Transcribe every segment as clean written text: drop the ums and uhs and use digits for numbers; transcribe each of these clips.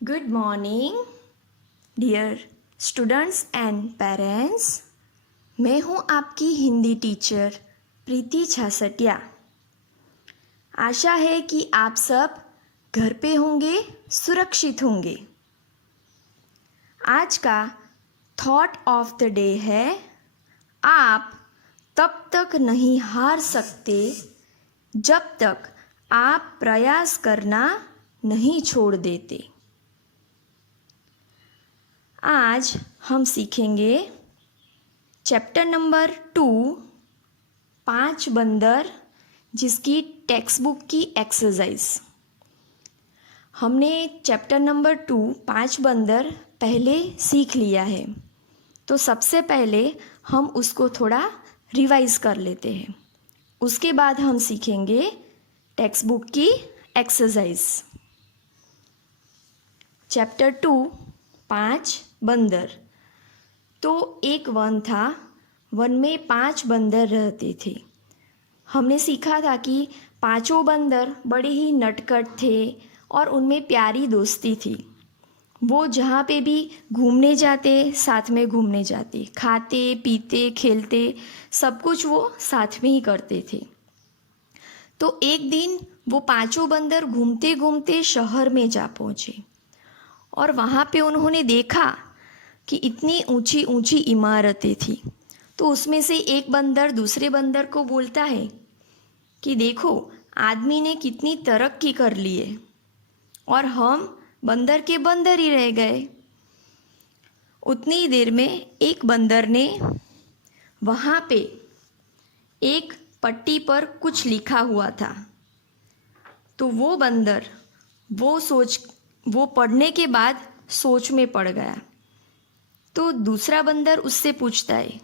Good morning dear students and parents. मैं हूँ आपकी हिंदी टीचर प्रीति छासटिया। आशा है कि आप सब घर पे होंगे, सुरक्षित होंगे। आज का थॉट ऑफ द डे है, आप तब तक नहीं हार सकते जब तक आप प्रयास करना नहीं छोड़ देते। आज हम सीखेंगे चैप्टर नंबर 2 5 बंदर, जिसकी टेक्स्ट बुक की एक्सरसाइज। हमने चैप्टर नंबर 2 5 बंदर पहले सीख लिया है, तो सबसे पहले हम उसको थोड़ा रिवाइज कर लेते हैं। उसके बाद हम सीखेंगे टेक्स्ट बुक की एक्सरसाइज। चैप्टर 2 5 बंदर। तो एक वन था, वन में 5 बंदर रहते थे। हमने सीखा था कि पांचों बंदर बड़े ही नटखट थे और उनमें प्यारी दोस्ती थी। वो जहाँ पे भी घूमने जाते साथ में घूमने जाते, खाते पीते खेलते सब कुछ वो साथ में ही करते थे। तो एक दिन वो पांचों बंदर घूमते घूमते शहर में जा पहुँचे और वहाँ पे उन्होंने देखा कि इतनी ऊंची ऊंची इमारतें थी। तो उसमें से एक बंदर दूसरे बंदर को बोलता है कि देखो, आदमी ने कितनी तरक्की कर ली है और हम बंदर के बंदर ही रह गए। उतनी ही देर में एक बंदर ने वहाँ पे एक पट्टी पर कुछ लिखा हुआ था। तो वो बंदर वो पढ़ने के बाद सोच में पड़ गया। तो दूसरा बंदर उससे पूछता है,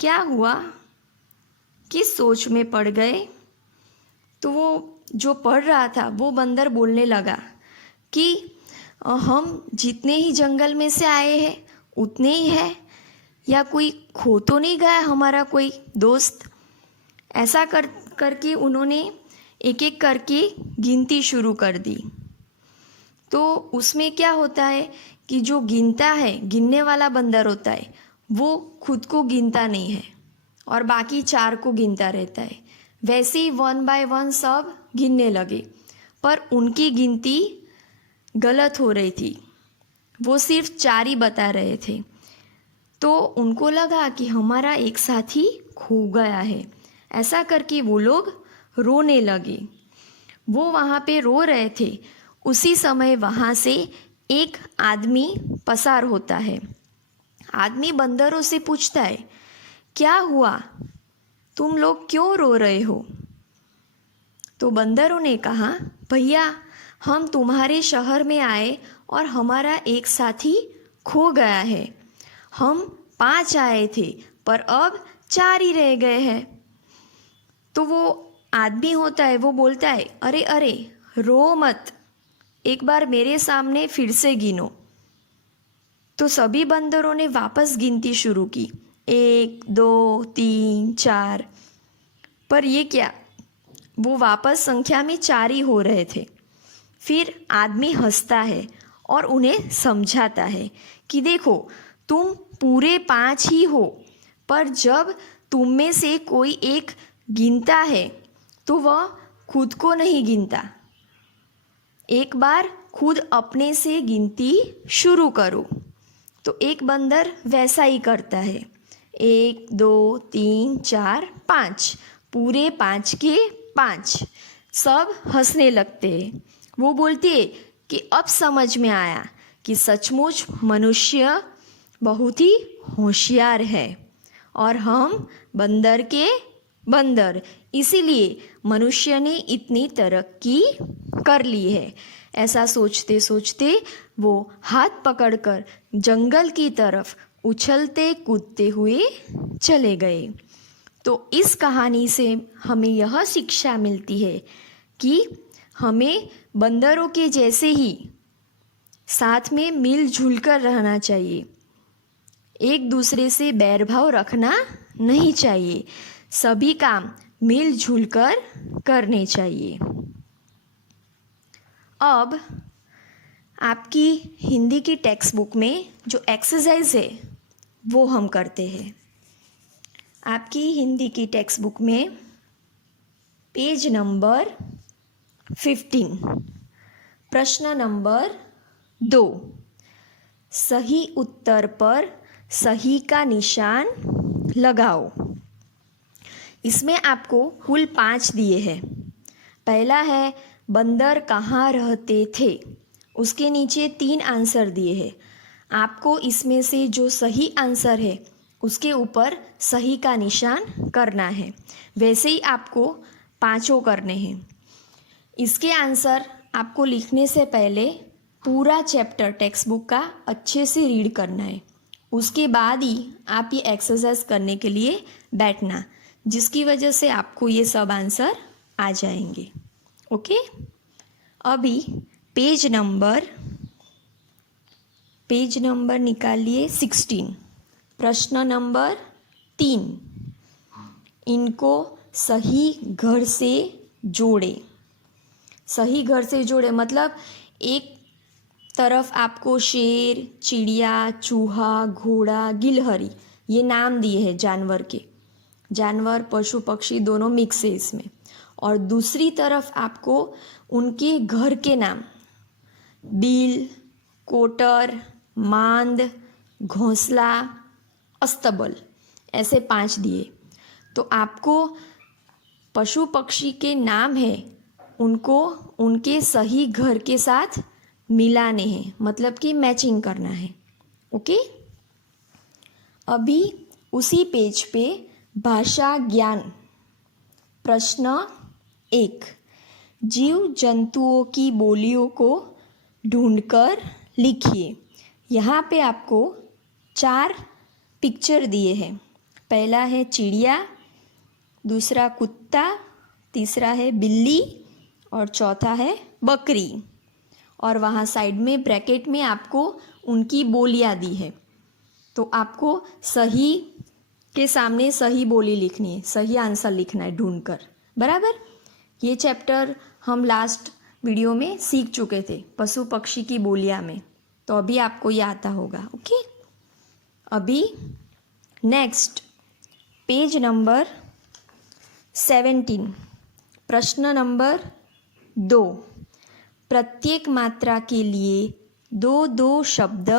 क्या हुआ, किस सोच में पड़ गए? तो वो जो पढ़ रहा था वो बंदर बोलने लगा कि हम जितने ही जंगल में से आए हैं उतने ही है, या कोई खो तो नहीं गया हमारा कोई दोस्त। ऐसा करके उन्होंने एक एक करके गिनती शुरू कर दी। तो उसमें क्या होता है कि जो गिनता है, गिनने वाला बंदर होता है, वो खुद को गिनता नहीं है और बाकी 4 को गिनता रहता है। वैसे ही 1 बाय 1 सब गिनने लगे, पर उनकी गिनती गलत हो रही थी। वो सिर्फ 4 ही बता रहे थे। तो उनको लगा कि हमारा एक साथी खो गया है। ऐसा करके वो लोग रोने लगे। वो वहाँ पे रो रहे थे। उसी समय वहाँ से एक आदमी पसार होता है। आदमी बंदरों से पूछता है, क्या हुआ, तुम लोग क्यों रो रहे हो? तो बंदरों ने कहा, भैया, हम तुम्हारे शहर में आए और हमारा एक साथी खो गया है। हम 5 आए थे पर अब 4 ही रह गए हैं। तो वो आदमी होता है, वो बोलता है, अरे अरे, रो मत, एक बार मेरे सामने फिर से गिनो। तो सभी बंदरों ने वापस गिनती शुरू की, 1 2 3 4। पर ये क्या, वो वापस संख्या में 4 ही हो रहे थे। फिर आदमी हंसता है और उन्हें समझाता है कि देखो, तुम पूरे 5 ही हो, पर जब तुम में से कोई एक गिनता है तो वह खुद को नहीं गिनता। एक बार खुद अपने से गिनती शुरू करो। तो एक बंदर वैसा ही करता है, 1 2 3 4 5, पूरे 5 के 5। सब हंसने लगते हैं। वो बोलती है कि अब समझ में आया कि सचमुच मनुष्य बहुत ही होशियार है और हम बंदर के बंदर, इसीलिए मनुष्य ने इतनी तरक्की कर ली है। ऐसा सोचते सोचते वो हाथ पकड़कर जंगल की तरफ उछलते कूदते हुए चले गए। तो इस कहानी से हमें यह शिक्षा मिलती है कि हमें बंदरों के जैसे ही साथ में मिलजुल कर रहना चाहिए। एक दूसरे से बैरभाव रखना नहीं चाहिए। सभी काम मिलजुल कर करने चाहिए। अब आपकी हिंदी की टेक्स्ट बुक में जो एक्सरसाइज है वो हम करते हैं। आपकी हिंदी की टेक्स्ट बुक में पेज नंबर 15, प्रश्न नंबर 2, सही उत्तर पर सही का निशान लगाओ। इसमें आपको कुल 5 दिए हैं। पहला है बंदर कहाँ रहते थे, उसके नीचे 3 आंसर दिए हैं। आपको इसमें से जो सही आंसर है उसके ऊपर सही का निशान करना है। वैसे ही आपको 5 करने हैं। इसके आंसर आपको लिखने से पहले पूरा चैप्टर टेक्स्ट बुक का अच्छे से रीड करना है। उसके बाद ही आप ये एक्सरसाइज करने के लिए बैठना, जिसकी वजह से आपको ये सब आंसर आ जाएंगे। ओके, अभी पेज नंबर निकालिए 16, प्रश्न नंबर 3, इनको सही घर से जोड़े। सही घर से जोड़े मतलब एक तरफ आपको शेर, चिड़िया, चूहा, घोड़ा, गिलहरी ये नाम दिए हैं जानवर के। जानवर, पशु, पक्षी दोनों मिक्स है इसमें। और दूसरी तरफ आपको उनके घर के नाम बिल, कोटर, मांद, घोंसला, अस्तबल ऐसे 5 दिए। तो आपको पशु पक्षी के नाम है उनको उनके सही घर के साथ मिलाने हैं, मतलब कि मैचिंग करना है। ओके, अभी उसी पेज पे भाषा ज्ञान प्रश्न 1, जीव जंतुओं की बोलियों को ढूंढकर लिखिए। यहाँ पे आपको 4 पिक्चर दिए हैं। पहला है चिड़िया, दूसरा कुत्ता, तीसरा है बिल्ली और चौथा है बकरी। और वहाँ साइड में ब्रैकेट में आपको उनकी बोलियाँ दी है। तो आपको सही के सामने सही बोली लिखनी है, सही आंसर लिखना है ढूंढकर। बराबर, ये चैप्टर हम लास्ट वीडियो में सीख चुके थे पशु पक्षी की बोलियाँ में, तो अभी आपको ये आता होगा। ओके, अभी नेक्स्ट पेज नंबर 17, प्रश्न नंबर 2, प्रत्येक मात्रा के लिए 2-2 शब्द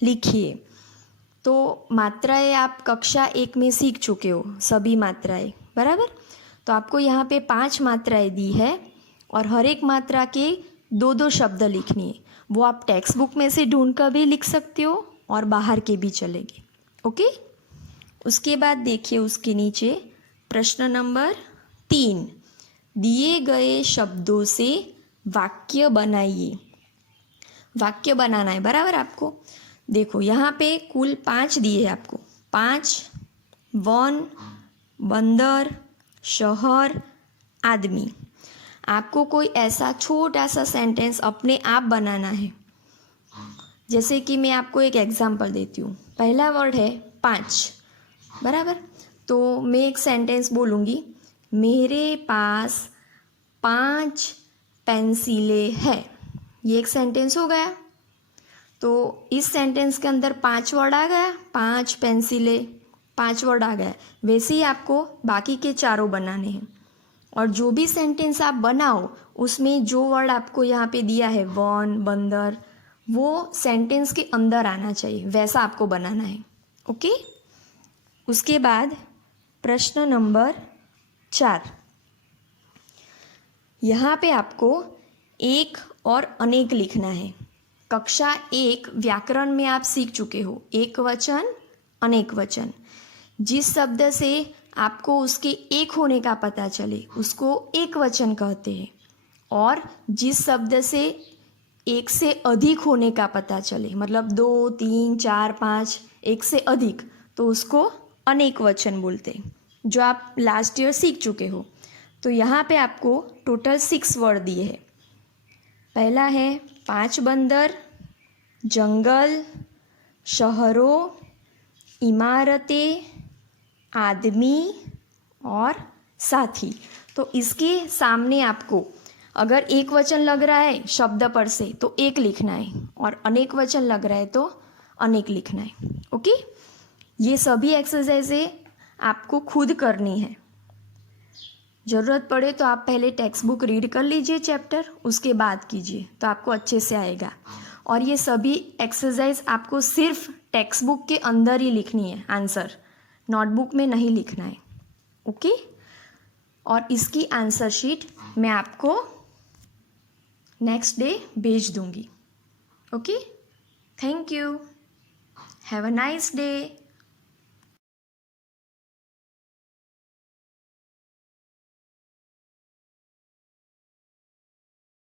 लिखिए। तो मात्राएं आप कक्षा 1 में सीख चुके हो, सभी मात्राएं। बराबर, तो आपको यहाँ पे 5 मात्राएं दी है और हर एक मात्रा के 2-2 शब्द लिखनी है। वो आप टेक्स्ट बुक में से ढूंढ कर भी लिख सकते हो और बाहर के भी चलेंगे। ओके, उसके बाद देखिए उसके नीचे प्रश्न नंबर 3, दिए गए शब्दों से वाक्य बनाइए। वाक्य बनाना है। बराबर, आपको देखो यहाँ पे कुल 5 दिए हैं आपको। 5, वन, बंदर, शहर, आदमी। आपको कोई ऐसा छोटा सा सेंटेंस अपने आप बनाना है। जैसे कि मैं आपको एक एग्जांपल देती हूँ। पहला वर्ड है 5। बराबर, तो मैं एक सेंटेंस बोलूँगी, मेरे पास 5 पेंसिलें हैं। ये एक सेंटेंस हो गया। तो इस सेंटेंस के अंदर 5 वर्ड आ गया, 5 पेंसिलें, 5 वर्ड आ गया। वैसे ही आपको बाकी के 4 बनाने हैं। और जो भी सेंटेंस आप बनाओ उसमें जो वर्ड आपको यहाँ पे दिया है वन, बंदर, वो सेंटेंस के अंदर आना चाहिए, वैसा आपको बनाना है। ओके, उसके बाद प्रश्न नंबर 4, यहाँ पे आपको एक और अनेक लिखना है। कक्षा 1 व्याकरण में आप सीख चुके हो एक वचन, अनेक वचन। जिस शब्द से आपको उसके एक होने का पता चले उसको एक वचन कहते हैं, और जिस शब्द से एक से अधिक होने का पता चले, मतलब 2, 3, 4, 5 एक से अधिक, तो उसको अनेक वचन बोलते हैं, जो आप लास्ट ईयर सीख चुके हो। तो यहाँ पे आपको टोटल 6 वर्ड दिए हैं। पहला है 5 बंदर, जंगल, शहरों, इमारतें, आदमी और साथी। तो इसके सामने आपको अगर एक वचन लग रहा है शब्द पर से तो एक लिखना है, और अनेक वचन लग रहा है तो अनेक लिखना है। ओके, ये सभी एक्सरसाइजें आपको खुद करनी है। ज़रूरत पड़े तो आप पहले टेक्स्ट बुक रीड कर लीजिए चैप्टर, उसके बाद कीजिए तो आपको अच्छे से आएगा। और ये सभी एक्सरसाइज आपको सिर्फ टेक्स्ट बुक के अंदर ही लिखनी है, आंसर नोटबुक में नहीं लिखना है। ओके, और इसकी आंसर शीट मैं आपको नेक्स्ट डे भेज दूंगी। Okay, thank you, have a nice day.